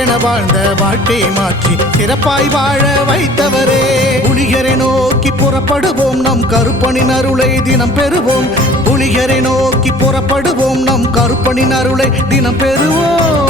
சிறப்பென வாழ்ந்த வாழ்க்கையை மாற்றி சிறப்பாய் வாழ வைத்தவரே. புனிகரை நோக்கி புறப்படுவோம் நம் கருப்பனின் அருளை தினம் பெறுவோம். புனிகரை நோக்கி புறப்படுவோம் நம் கருப்பனின் அருளை தினம் பெறுவோம்.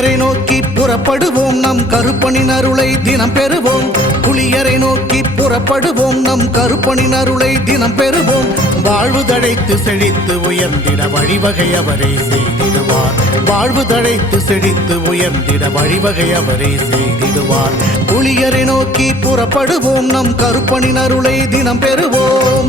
புலியரை நோக்கி புறப்படுவோம். நம் கருப்பனின் அருளை தினம் பெறுவோம். புலியரை நோக்கி புறப்படுவோம். நம் கருப்பனின் அருளை தினம் பெறுவோம். வாழ்வு தழைத்து செழித்து உயர்ந்திட வழிவகை அவரை செய்திடுவார். வாழ்வு தழைத்து செழித்து உயர்ந்திட வழிவகை அவரை செய்திடுவார். புலியரை நோக்கி புறப்படுவோம். நம் கருப்பனின் அருளை தினம் பெறுவோம்.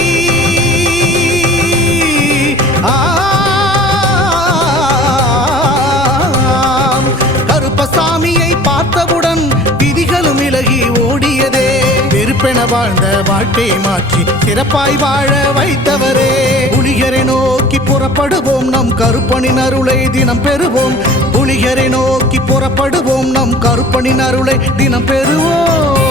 சாமியை பார்த்தவுடன் விதிகளும் விலகி ஓடியதே. வெறுப்பென வாழ்ந்த வாழ்க்கையை மாற்றி சிறப்பாய் வாழ வைத்தவரே. புலிகரை நோக்கி புறப்படுவோம் நம் கருப்பனின் அருளை தினம் பெறுவோம். புலிகரை நோக்கி புறப்படுவோம் நம் கருப்பனின் அருளை தினம் பெறுவோம்.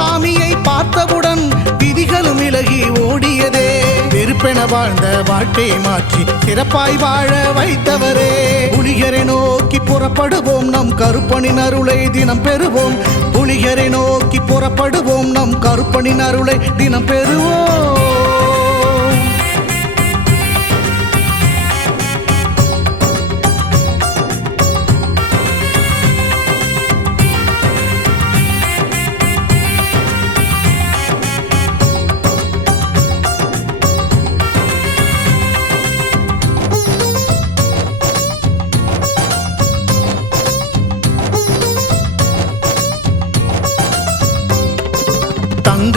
சாமியை பார்த்தவுடன் விதிகளும் விலகி ஓடியதே. வெறுப்பென வாழ்ந்த வாழ்க்கையை மாற்றி சிறப்பாய் வாழ வைத்தவரே. புலிகரை நோக்கி புறப்படுவோம் நம் கருப்பனின் அருளை தினம் பெறுவோம். புலிகரை நோக்கி புறப்படுவோம் நம் கருப்பனின் அருளை தினம் பெறுவோம்.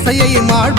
இசையை திசையிலும்